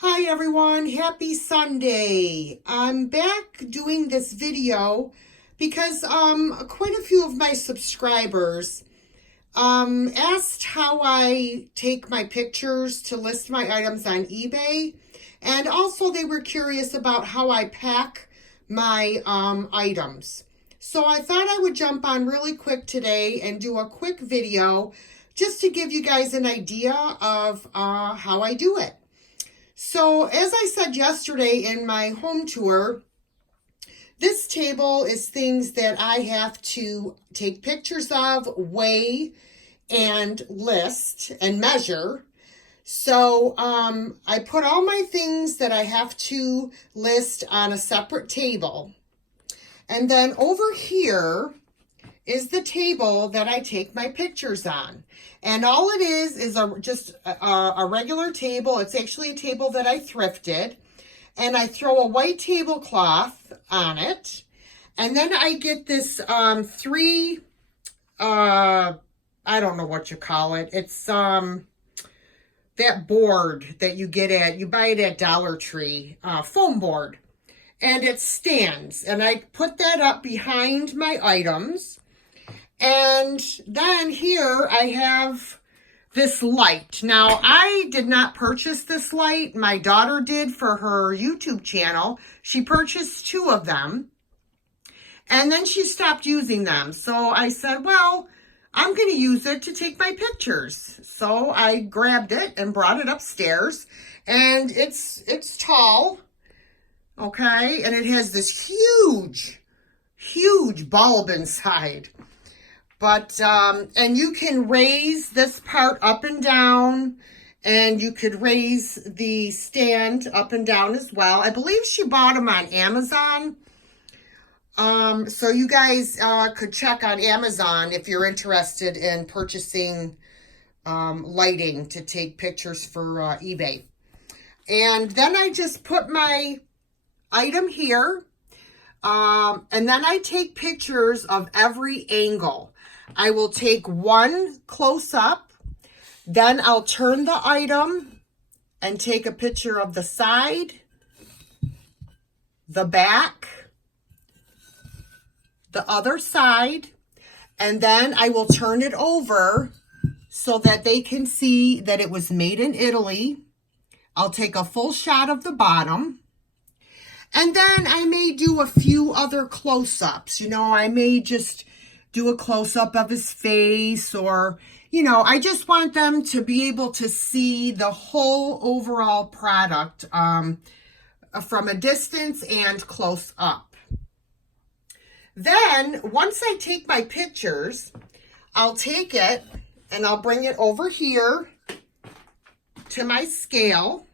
Hi everyone, happy Sunday. I'm back doing this video because quite a few of my subscribers asked how I take my pictures to list my items on eBay, and also they were curious about how I pack my items. So I thought I would jump on really quick today and do a quick video just to give you guys an idea of how I do it. So as I said yesterday in my home tour, this table is things that I have to take pictures of, weigh, and list and measure. So I put all my things that I have to list on a separate table. And then over here is the table that I take my pictures on. And all it is just a regular table. It's actually a table that I thrifted. And I throw a white tablecloth on it. And then I get this I don't know what you call it. It's that board that you buy it at Dollar Tree, foam board. And it stands. And I put that up behind my items. And then here I have this light. Now, I did not purchase this light. My daughter did for her YouTube channel. She purchased 2 of them. And then she stopped using them. So I said, well, I'm going to use it to take my pictures. So I grabbed it and brought it upstairs. And it's tall. Okay. And it has this huge bulb inside. But, and you can raise this part up and down, and you could raise the stand up and down as well. I believe she bought them on Amazon. So you guys could check on Amazon if you're interested in purchasing lighting to take pictures for eBay. And then I just put my item here, and then I take pictures of every angle. I will take one close up, then I'll turn the item and take a picture of the side, the back, the other side, and then I will turn it over so that they can see that it was made in Italy. I'll take a full shot of the bottom. And then I may do a few other close-ups. I may just do a close-up of his face, or, I just want them to be able to see the whole overall product from a distance and close up. Then, once I take my pictures, I'll take it and I'll bring it over here to my scale,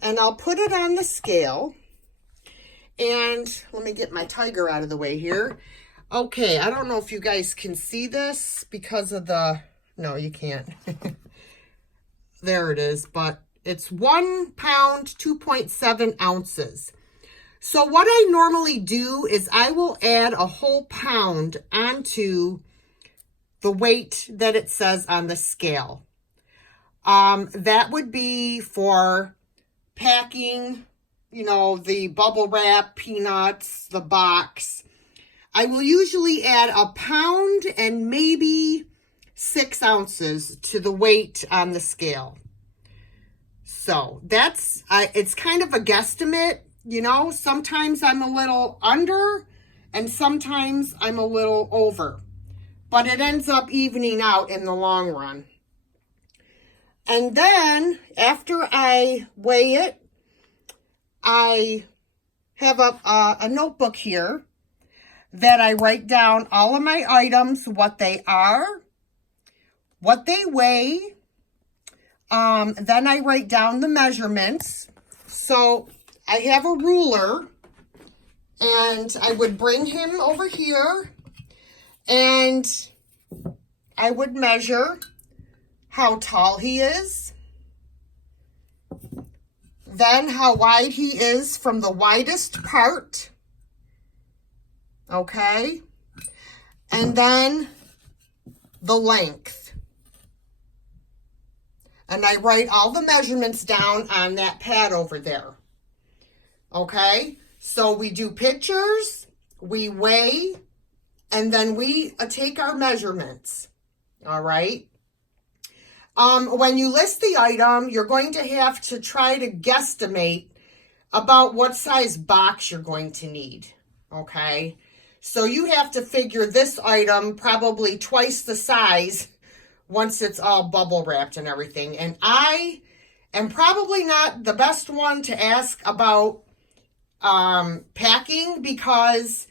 and I'll put it on the scale. And let me get my tiger out of the way here. Okay, I don't know if you guys can see this because of no, you can't. There it is, but it's 1 pound, 2.7 ounces. So what I normally do is I will add a whole pound onto the weight that it says on the scale. That would be for packing, the bubble wrap, peanuts, the box. I will usually add a pound and maybe 6 ounces to the weight on the scale. So it's kind of a guesstimate, sometimes I'm a little under and sometimes I'm a little over, but it ends up evening out in the long run. And then after I weigh it, I have a notebook here that I write down all of my items, what they are, what they weigh. Then I write down the measurements. So I have a ruler, and I would bring him over here, and I would measure how tall he is, then how wide he is from the widest part. Okay, and then the length. and I write all the measurements down on that pad over there. Okay, so we do pictures, we weigh, and then we take our measurements. All right. When you list the item, you're going to have to try to guesstimate about what size box you're going to need. Okay, so you have to figure this item probably twice the size once it's all bubble wrapped and everything. And I am probably not the best one to ask about packing, because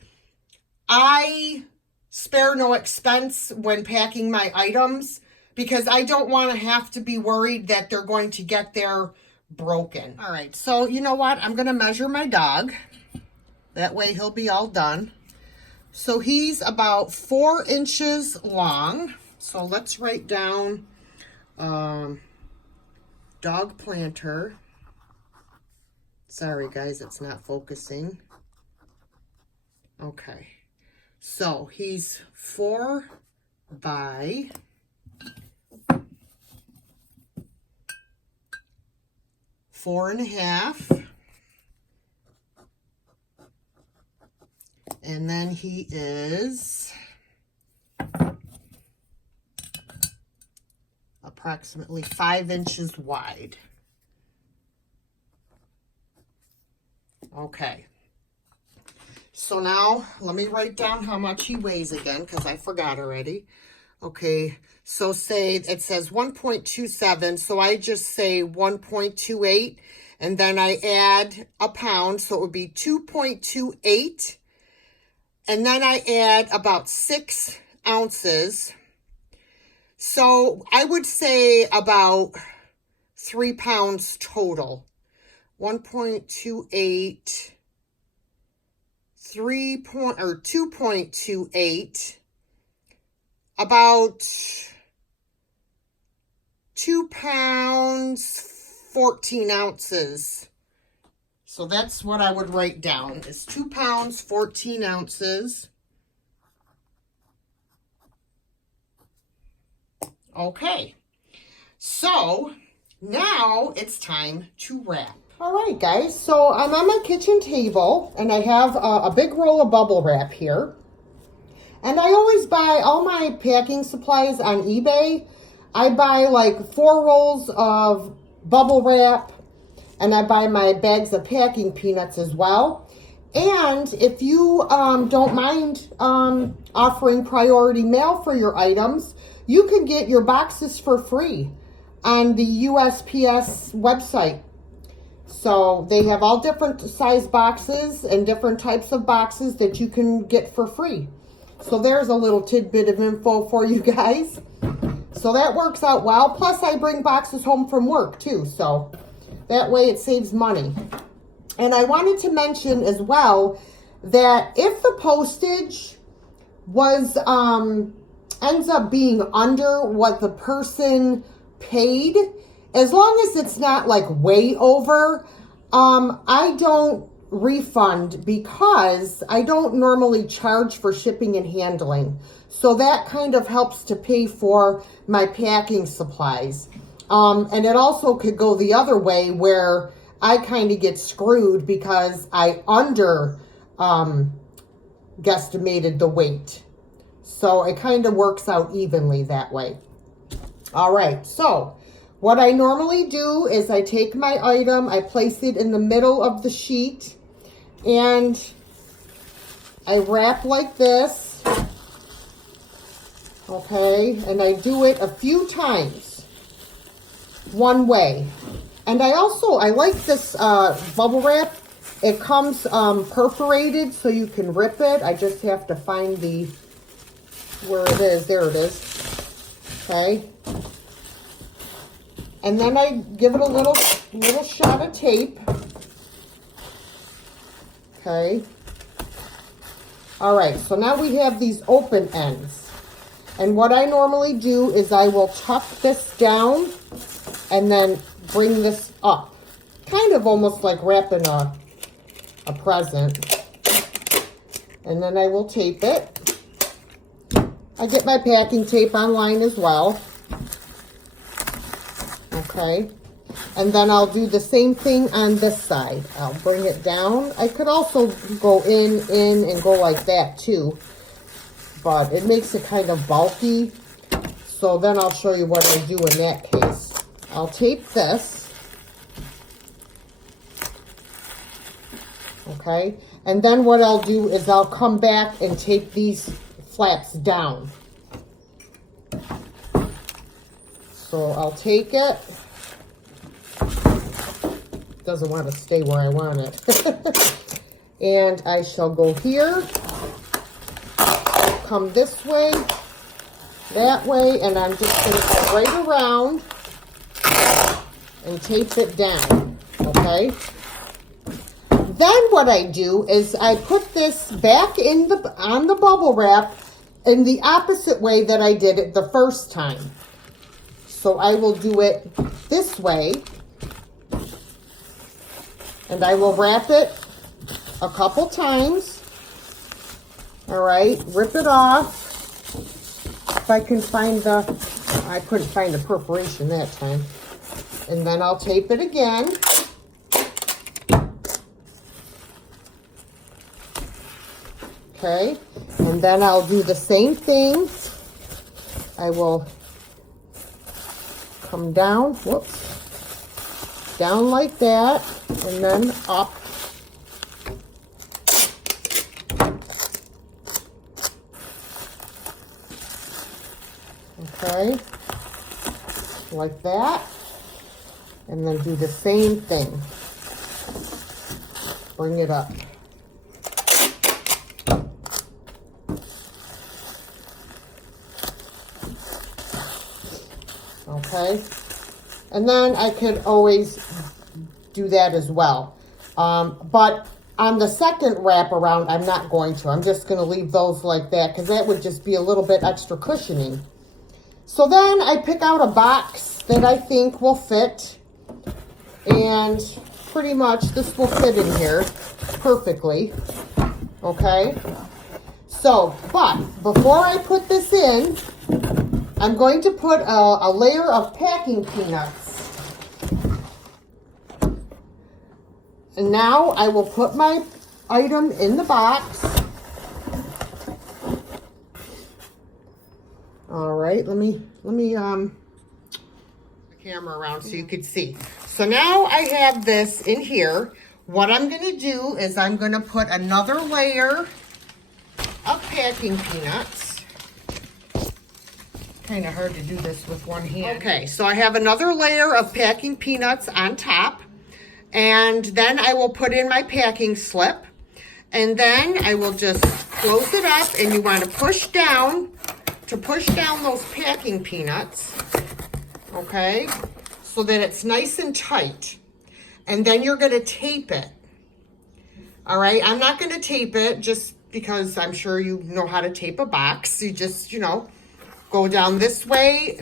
I spare no expense when packing my items, because I don't want to have to be worried that they're going to get there broken. All right, so you know what? I'm going to measure my dog. That way he'll be all done. So he's about 4 inches long. So let's write down dog planter. Sorry guys, it's not focusing. Okay, so he's 4 by 4.5. And then he is approximately 5 inches wide. Okay. So now let me write down how much he weighs again, because I forgot already. Okay. So say it says 1.27. So I just say 1.28, and then I add a pound. So it would be 2.28. And then I add about 6 ounces. So I would say about 3 pounds total. 1.28, 2.28, about 2 pounds, 14 ounces. So that's what I would write down, is 2 pounds, 14 ounces. Okay, so now it's time to wrap. All right, guys, so I'm on my kitchen table, and I have a big roll of bubble wrap here. And I always buy all my packing supplies on eBay. I buy like 4 rolls of bubble wrap, and I buy my bags of packing peanuts as well. And if you don't mind offering priority mail for your items, you can get your boxes for free on the USPS website. So they have all different size boxes and different types of boxes that you can get for free. So there's a little tidbit of info for you guys. So that works out well. Plus I bring boxes home from work too. So that way it saves money. And I wanted to mention as well that if the postage was ends up being under what the person paid, as long as it's not like way over, I don't refund, because I don't normally charge for shipping and handling. So that kind of helps to pay for my packing supplies. And it also could go the other way, where I kind of get screwed because I guesstimated the weight. So it kind of works out evenly that way. All right, so what I normally do is I take my item, I place it in the middle of the sheet, and I wrap like this, okay? And I do it a few times, one way. And I like this bubble wrap. It comes perforated, so you can rip it. I just have to find where it is. There it is, okay? And then I give it a little shot of tape. Okay. All right, so now we have these open ends. And what I normally do is I will tuck this down and then bring this up. Kind of almost like wrapping a present. And then I will tape it. I get my packing tape online as well. Okay. And then I'll do the same thing on this side. I'll bring it down. I could also go in, and go like that too. But it makes it kind of bulky. So then I'll show you what I do in that case. I'll tape this. Okay. And then what I'll do is I'll come back and tape these flaps down. So I'll take it. Doesn't want to stay where I want it. And I shall go here, come this way, that way, and I'm just going to go right around and tape it down, okay? Then what I do is I put this back on the bubble wrap in the opposite way that I did it the first time. So I will do it this way. And I will wrap it a couple times. All right, rip it off. If I can find I couldn't find the perforation that time. And then I'll tape it again. Okay, and then I'll do the same thing. I will come down, whoops, down like that, and then up. Okay, like that, and then do the same thing. Bring it up. Okay, and then I could always do that as well. But on the second wrap around, I'm not going to. I'm just going to leave those like that because that would just be a little bit extra cushioning. So then I pick out a box that I think will fit, and pretty much this will fit in here perfectly. Okay, so, but before I put this in, I'm going to put a layer of packing peanuts. And now I will put my item in the box. All right, let me the camera around so you could see. So now I have this in here. What I'm going to do is I'm going to put another layer of packing peanuts. Kind of hard to do this with one hand. Okay, so I have another layer of packing peanuts on top, and then I will put in my packing slip, and then I will just close it up, and you want to push down those packing peanuts, okay, so that it's nice and tight, and then you're going to tape it. All right, I'm not going to tape it just because I'm sure you know how to tape a box. You just, go down this way,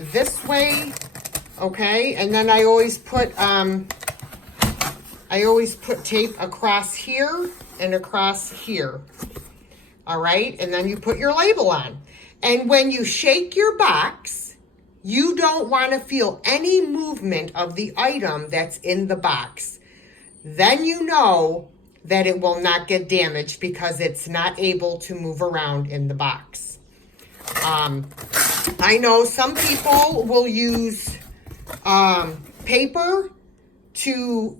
okay? And then I always put tape across here and across here. All right? And then you put your label on. And when you shake your box, you don't want to feel any movement of the item that's in the box. Then you know that it will not get damaged because it's not able to move around in the box. I know some people will use paper to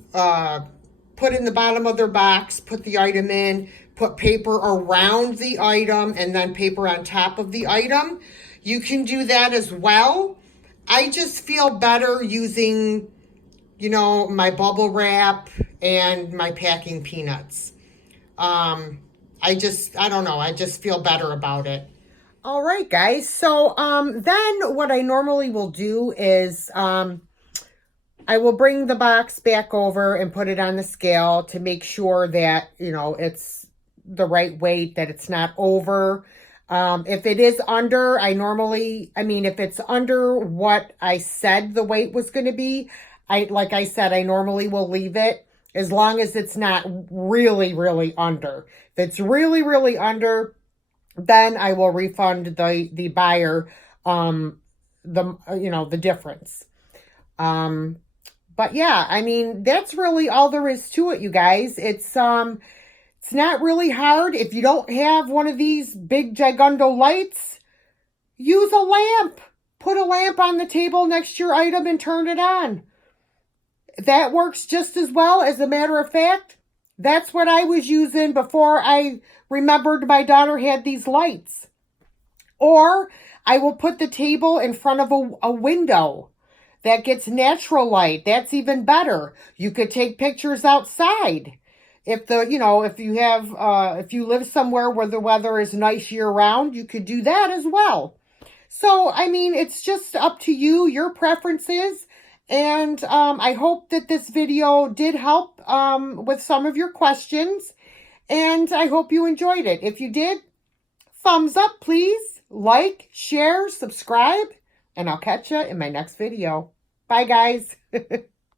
put in the bottom of their box, put the item in, put paper around the item, and then paper on top of the item. You can do that as well. I just feel better using, my bubble wrap and my packing peanuts. I don't know. I just feel better about it. All right, guys. So then what I normally will do is I will bring the box back over and put it on the scale to make sure that, it's the right weight, that it's not over. If it is under, if it's under what I said the weight was going to be, like I said, I normally will leave it as long as it's not really, really under. If it's really, really under, then I will refund the buyer, the difference. But yeah, I mean, that's really all there is to it, you guys. It's not really hard. If you don't have one of these big gigundo lights, use a lamp. Put a lamp on the table next to your item and turn it on. That works just as well. As a matter of fact, that's what I was using before I remembered my daughter had these lights. Or I will put the table in front of a window that gets natural light. That's even better. You could take pictures outside. If you live somewhere where the weather is nice year round, you could do that as well. So, I mean, it's just up to you, your preferences. And I hope that this video did help with some of your questions. And I hope you enjoyed it. If you did, thumbs up, please. Like, share, subscribe. And I'll catch you in my next video. Bye, guys.